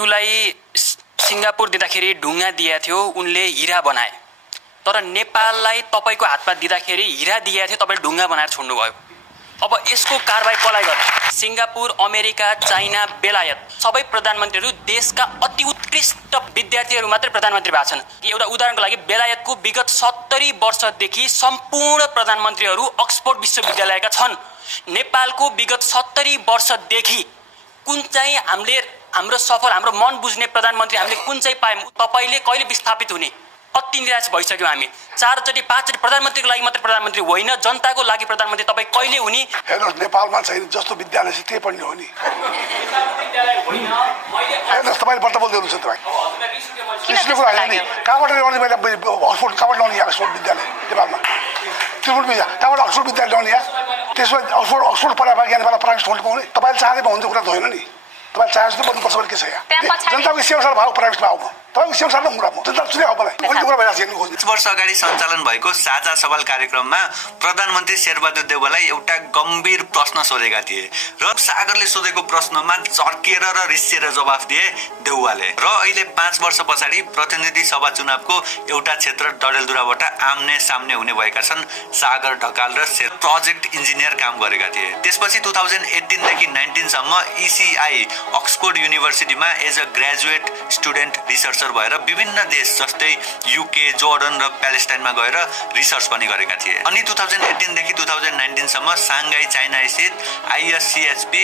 उलाई सिङ्गापुर दिँदाखेरि ढुङ्गा दिएको थियो, उनले हिरा बनाए। तर नेपाललाई तपाईको हातमा दिँदाखेरि हिरा दिएको थियो, तपाईले ढुङ्गा बनाएर छोड्नुभयो। अब यसको कारबाही कसलाई गर्ने? सिङ्गापुर, अमेरिका, चाइना, बेलायत सबै प्रधानमन्त्रीहरू देशका अति उत्कृष्ट विद्यार्थीहरू मात्रै प्रधानमन्त्री भएको छन्। एउटा उदाहरणको लागि बेलायतको विगत 70 वर्षदेखि सम्पूर्ण प्रधानमन्त्रीहरू अक्सफोर्ड विश्वविद्यालयका छन्। नेपालको विगत 70 वर्षदेखि कुन चाहिँ हाम्रो सफल, हाम्रो मन बुझ्ने प्रधानमन्त्री हामीले कुन चाहिँ पायौँ? तपाईले कहिले विस्थापित हुने? अति निराश भइसक्यो हामी। 4 चोटि 5 चोटि प्रधानमन्त्रीको लागि मात्रै प्रधानमन्त्री होइन, जनताको लागि प्रधानमन्त्री तपाईँ कहिले हुने? हेर्नुहोस्, नेपालमा छैन जस्तो विद्यालय छ त्यही पढ्ने हो नि। हेर्नुहोस्, तपाईँले बल्ल बोल्दै हुनुहुन्छ। तपाईँ रिसको कुरा होइन नि। कहाँबाट ल्याउने? मैले अक्सफोर्ड कहाँबाट ल्याउने? अक्सफोर्ड विद्यालय नेपालमा त्रिपुर कहाँबाट अक्सफोर्ड विद्यालय ल्याउने? त्यसमा अक्सफोर्ड पढाएर नेपालमा प्राइभेट स्कुल पाउने? तपाईँले चाहँदै हुन्छ कुरा त होइन नि। तपाईँ चाहे जस्तो बन्नुपर्छ भने के छ यहाँ? जनताको सेवासार भाउ प्राइभेटमा आऊ। तपाईँको सेवासार न कुरा म जनता सुने हो मलाई अहिले कुरा भइरहेको छ। 5 वर्ष अगाडि सञ्चालन भएको साझा सवाल कार्यक्रममा प्रधानमन्त्री शेरबहादुर देउवालाई एउटा गम्भीर प्रश्न सोधेका थिए र सागरले सोधेको प्रश्नमा चर्किएर र रिसिएर जवाफ दिए देउवाले। र अहिले 5 वर्ष पछाडि प्रतिनिधि सभा चुनावको एउटा क्षेत्र डडेलधुराबाट आम्ने सामने हुने भएका छन् सागर ढकाल र प्रोजेक्ट इन्जिनियर काम गरेका थिए। त्यसपछि 2018 देखि 19 सम्म ECI अक्सफोर्ड युनिभर्सिटीमा as a graduate student researcher भएर विभिन्न देश जस्तै UK, जोर्डन र प्यालेस्टाइनमा गएर रिसर्च पनि गरेका थिए। अनि 2018 देखि 2019 सम्म साङ्घाई चाइना स्थित ISCHP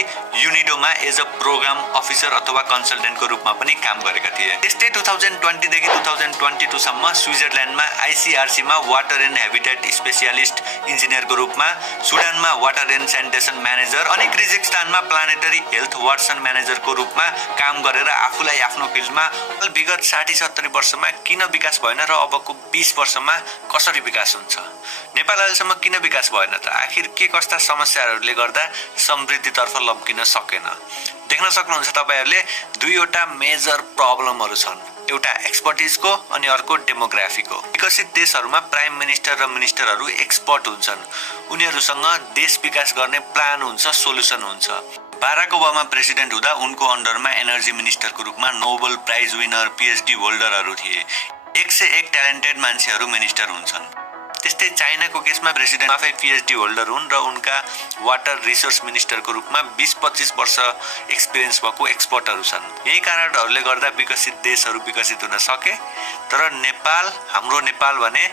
युनिडोमा एज अ प्रोग्राम अफिसर अथवा कन्सल्टेन्टको रूपमा पनि काम गरेका थिए। त्यस्तै 2020 देखि 2022 सम्म स्विजरल्यान्डमा ICRC मा वाटर एन्ड हेबिटेट स्पेसियालिस्ट इन्जिनियरको रूपमा, सुडानमा वाटर एन्ड स्यानिटेसन म्यानेजर अनि किर्गिजस्तानमा प्लानेटरी हेल्थ वाटसन म्यानेजरको रूपमा काम गरेर आफूलाई आफ्नो फिल्डमा विगत 60-70 वर्षमा किन विकास भएन र अबको 20 वर्षमा कसरी विकास हुन्छ? नेपाल अहिलेसम्म किन विकास भएन त? आखिर के कस्ता समस्याहरूले गर्दा समृद्धितर्फ लम्किन सकेन? देख्न सक्नुहुन्छ तपाईहरूले दुईवटा मेजर प्रब्लमहरू छन्। एउटा एक्सपर्टिजको अनि अर्को डेमोग्राफीको। विकसित देशहरूमा प्राइम मिनिस्टर र मिनिस्टरहरू एक्सपर्ट हुन्छन्। उनीहरूसँग देश विकास गर्ने प्लान हुन्छ, सोलुसन हुन्छ। बाराक ओबामा प्रेसिडेन्ट हुँदा उनको अन्डरमा एनर्जी मिनिस्टरको रूपमा नोबेल प्राइज विनर, PhD होल्डरहरू थिए। 101 ट्यालेन्टेड मान्छेहरू मिनिस्टर हुन्छन्। त्यस्तै चाइनाको केसमा प्रेसिडेन्ट आफै PhD होल्डर हुन् र उनका वाटर रिसोर्स मिनिस्टरको रूपमा 20-25 वर्ष एक्सपिरियन्स भएको एक्सपर्टहरू छन्। यही कारणहरूले गर्दा विकसित देशहरू विकसित हुन सके, तर नेपाल, हाम्रो नेपाल भने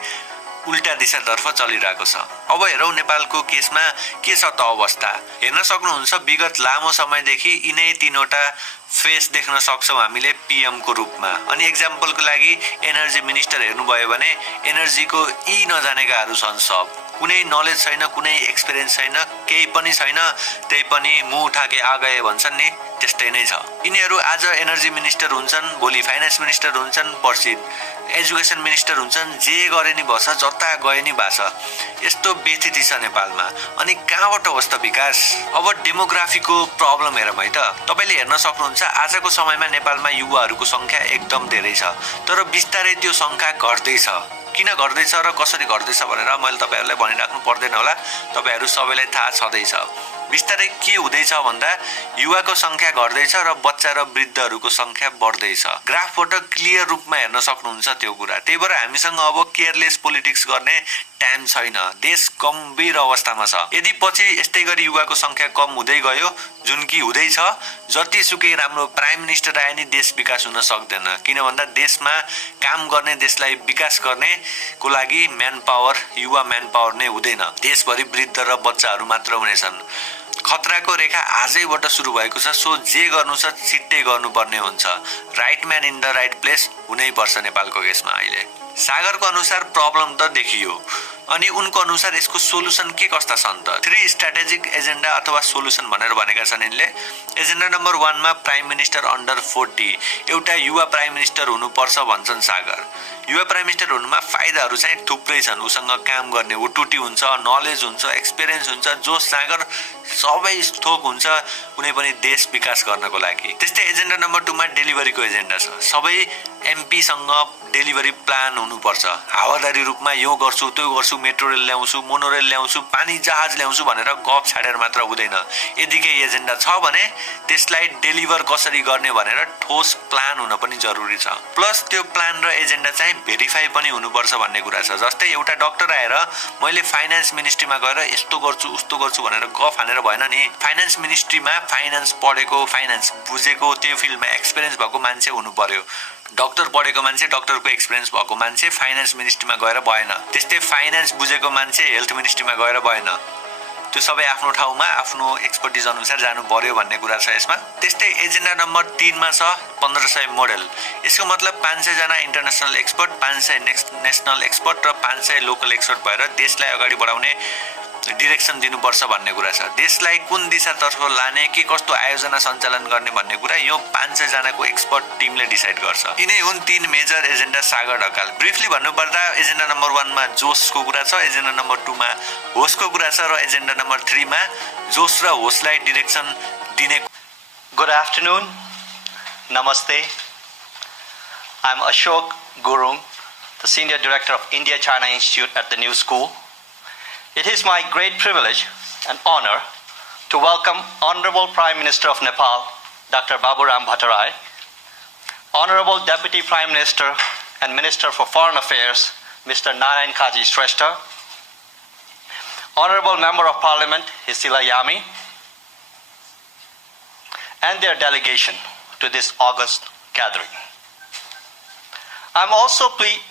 उल्टा दिशातर्फ चलिरहेको छ। अब हेरौँ नेपालको केसमा के छ त अवस्था। हेर्न सक्नुहुन्छ विगत लामो समयदेखि यिनै 3वटा फेस देख्न सक्छौँ हामीले PM को रूपमा। अनि एक्जाम्पलको लागि एनर्जी मिनिस्टर हेर्नुभयो भने एनर्जीको नजानेकाहरू छन्। सब कुनै नलेज छैन, कुनै एक्सपिरियन्स छैन, केही पनि छैन। त्यही पनि मुख उठाके आ गए भन्छन् नि, त्यस्तै नै छ। यिनीहरू आज एनर्जी मिनिस्टर हुन्छन्, भोलि फाइनेन्स मिनिस्टर हुन्छन्, पर्सि एजुकेसन मिनिस्टर हुन्छन्। जे गरे नि भन्छ, जता गए नि भाषा। यस्तो व्यथिति छ नेपालमा। अनि कहाँबाट होस् त विकास? अब डेमोग्राफीको प्रब्लम हेरौँ है त। तपाईँले हेर्न सक्नुहुन्छ आजको समयमा नेपालमा युवाहरूको सङ्ख्या एकदम धेरै छ, तर बिस्तारै त्यो सङ्ख्या घट्दैछ। किन घट्दैछ र कसरी घट्दैछ भनेर मैले तपाईँहरूलाई भनिराख्नु पर्दैन होला, तपाईँहरू सबैलाई थाहा छँदैछ। बिस्तारै के हुँदैछ भन्दा युवाको सङ्ख्या घट्दैछ र बच्चा र वृद्धहरूको सङ्ख्या बढ्दैछ। ग्राफबाट क्लियर रूपमा हेर्न सक्नुहुन्छ त्यो कुरा। त्यही भएर हामीसँग अब केयरलेस पोलिटिक्स गर्ने टाइम छैन। देश गम्भीर अवस्थामा छ। यदि पछि यस्तै गरी युवाको सङ्ख्या कम हुँदै गयो, जुन कि हुँदैछ, जतिसुकै राम्रो प्राइम मिनिस्टर आए नि देश विकास हुन सक्दैन। किन भन्दा देशमा काम गर्ने, देशलाई विकास गर्नेको लागि म्यान पावर, युवा म्यान पावर नै हुँदैन। देशभरि वृद्ध र बच्चाहरू मात्र हुनेछन्। खतराको रेखा आजैबाट सुरु भएको छ। सो जे गर्नु छ छिट्टै गर्नुपर्ने हुन्छ। Right man in the right place हुनै पर्छ नेपालको केसमा। अहिले सागरको अनुसार प्रब्लम त देखियो, अनि उनको अनुसार यसको सोलुसन के कस्ता छन् त? 3 स्ट्राटेजिक एजेन्डा अथवा सोलुसन भनेर भनेका छन् यिनले। एजेन्डा नम्बर 1 मा प्राइम मिनिस्टर अन्डर 40, एउटा युवा प्राइम मिनिस्टर हुनुपर्छ भन्छन् सागर। युवा प्राइम मिनिस्टर हुनुमा फाइदाहरू चाहिँ थुप्रै छन्। उसँग काम गर्ने उटुटी हुन्छ, नलेज हुन्छ, एक्सपिरियन्स हुन्छ, जोस जाँगर सबै थोक हुन्छ कुनै पनि देश विकास गर्नको लागि। त्यस्तै एजेन्डा नम्बर 2 मा डेलिभरीको एजेन्डा छ। सबै एमपीसँग डेलिभरी प्लान हुनुपर्छ। हावादारी रूपमा यो गर्छु त्यो गर्छु, मेट्रो रेल ल्याउँछु, मोनोरेल ल्याउँछु, पानी जहाज ल्याउँछु भनेर गफ छाडेर मात्र हुँदैन। यदिकै एजेन्डा छ भने त्यसलाई डेलिभर कसरी गर्ने भनेर ठोस प्लान हुन पनि जरुरी छ। प्लस त्यो प्लान र एजेन्डा चाहिँ भेरिफाई पनि हुनुपर्छ भन्ने कुरा छ। जस्तै एउटा डाक्टर आएर मैले फाइनान्स मिनिस्ट्रीमा गएर यस्तो गर्छु उस्तो गर्छु भनेर गफ हानेर भएन नि। फाइनान्स मिनिस्ट्रीमा फाइनान्स पढेको, फाइनान्स बुझेको, त्यो फिल्डमा एक्सपिरियन्स भएको मान्छे हुनु पर्यो। डाक्टर पढेको मान्छे, डाक्टरको एक्सपिरियन्स भएको मान्छे फाइनान्स मिनिस्ट्रीमा गएर भएन। त्यस्तै फाइनान्स बुझेको मान्छे हेल्थ मिनिस्ट्रीमा गएर भएन। त्यो सबै आफ्नो ठाउँमा आफ्नो एक्सपर्टिज अनुसार जानु पर्यो भन्ने कुरा छ यसमा। त्यस्तै एजेन्डा नम्बर 3 मा छ 1500 मोडेल। यसको मतलब 500 जना इन्टरनेसनल एक्सपर्ट, 500 नेसनल एक्सपर्ट र 500 लोकल एक्सपर्ट भएर देशलाई अगाडि बढाउने डिरेक्सन दिनुपर्छ भन्ने कुरा छ। देशलाई कुन दिशातर्फ लाने, के कस्तो आयोजना सञ्चालन गर्ने भन्ने कुरा यो 500 जनाको एक्सपर्ट टिमले डिसाइड गर्छ। यिनै हुन् 3 मेजर एजेन्डा सागर ढकाल। ब्रिफली भन्नुपर्दा एजेन्डा नम्बर 1 मा जोसको कुरा छ, एजेन्डा नम्बर 2 मा होसको कुरा छ र एजेन्डा नम्बर 3 मा जोस र होसलाई डिरेक्सन दिने। Good afternoon. Namaste. I'm Ashok Gurung, the Senior Director of India-China Institute at the New School. It is my great privilege and honor to welcome Honorable Prime Minister of Nepal, Dr. Baburam Bhattarai, Honorable Deputy Prime Minister and Minister for Foreign Affairs, Mr. Narayan Kaji Shrestha, Honorable Member of Parliament, Hisila Yami, and their delegation to this august gathering. I'm also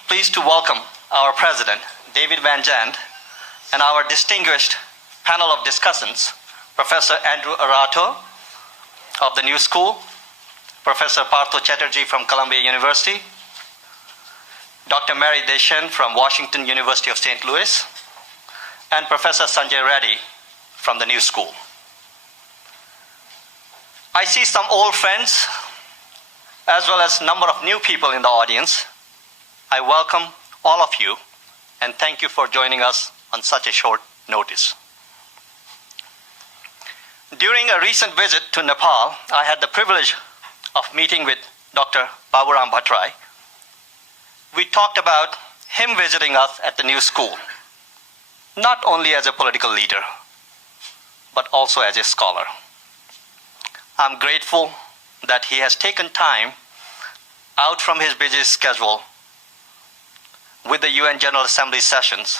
pleased to welcome our President, David Van Zandt, and our distinguished panel of discussants, Professor Andrew Arato of the New School, Professor Partho Chatterjee from Columbia University, Dr. Mary Deshen from Washington University of St. Louis, and Professor Sanjay Reddy from the New School. I see some old friends as well as a number of new people in the audience. I welcome all of you and thank you for joining us on such a short notice. During a recent visit to Nepal, I had the privilege of meeting with Dr. Baburam Bhattarai. We talked about him visiting us at the New School, not only as a political leader, but also as a scholar. I'm grateful that he has taken time out from his busy schedule with the UN General Assembly sessions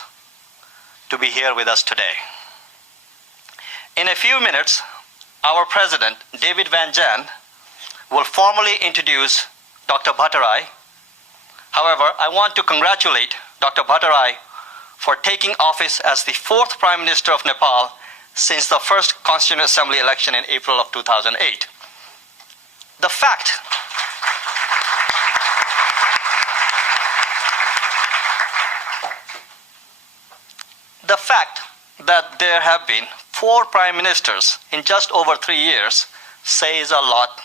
to be here with us today. In a few minutes, our President, David Van Zandt, will formally introduce Dr. Bhattarai. However, I want to congratulate Dr. Bhattarai for taking office as the 4th Prime Minister of Nepal since the first Constituent Assembly election in April of 2008. The fact that there have been 4 prime ministers in just over 3 years says a lot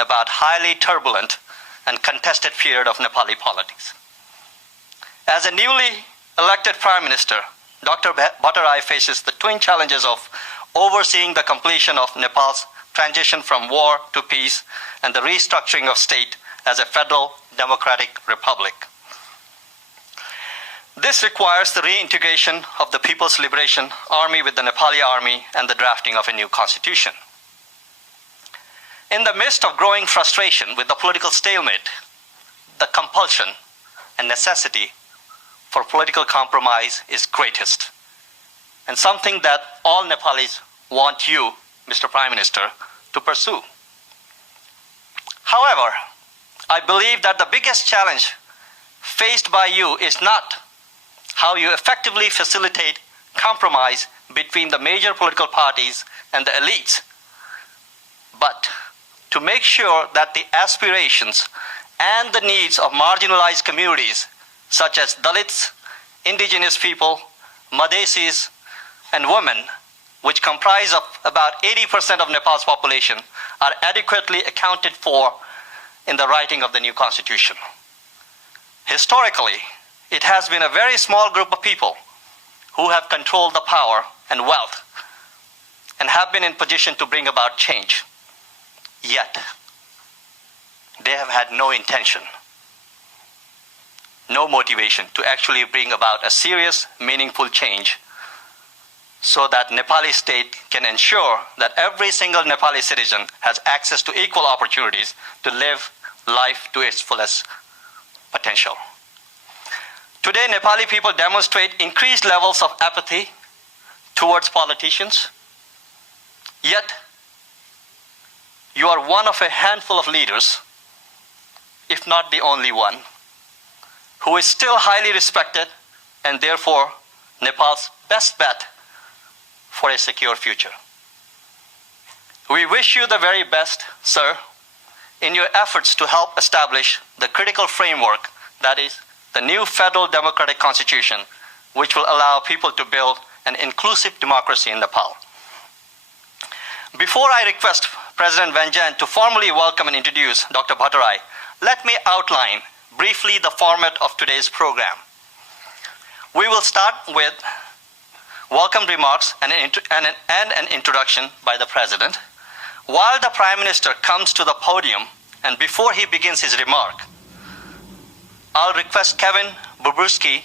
about highly turbulent and contested period of Nepali politics. As a newly elected prime minister, Dr. Bhattarai faces the twin challenges of overseeing the completion of Nepal's transition from war to peace and the restructuring of state as a federal democratic republic. This requires the reintegration of the People's Liberation Army with the Nepali Army and the drafting of a new constitution. In the midst of growing frustration with the political stalemate, the compulsion and necessity for political compromise is greatest, and something that all Nepalis want you, Mr. Prime Minister, to pursue. However, I believe that the biggest challenge faced by you is not how you effectively facilitate compromise between the major political parties and the elites, but to make sure that the aspirations and the needs of marginalized communities such as Dalits, indigenous people, Madhesis, and women, which comprise of about 80% of Nepal's population, are adequately accounted for in the writing of the new constitution. Historically, it has been a very small group of people who have controlled the power and wealth and have been in position to bring about change. Yet, they have had no intention, no motivation to actually bring about a serious, meaningful change so that Nepali state can ensure that every single Nepali citizen has access to equal opportunities to live life to its fullest potential. Today, Nepali people demonstrate increased levels of apathy towards politicians. Yet, you are one of a handful of leaders, if not the only one, who is still highly respected and therefore Nepal's best bet for a secure future. We wish you the very best, sir, in your efforts to help establish the critical framework that is the new federal democratic constitution, which will allow people to build an inclusive democracy in Nepal. Before I request President Wenjan to formally welcome and introduce Dr. Bhattarai, let me outline briefly the format of today's program. We will start with welcome remarks and an introduction by the President. While the Prime Minister comes to the podium and before he begins his remark, I'll request Kevin Bobrowski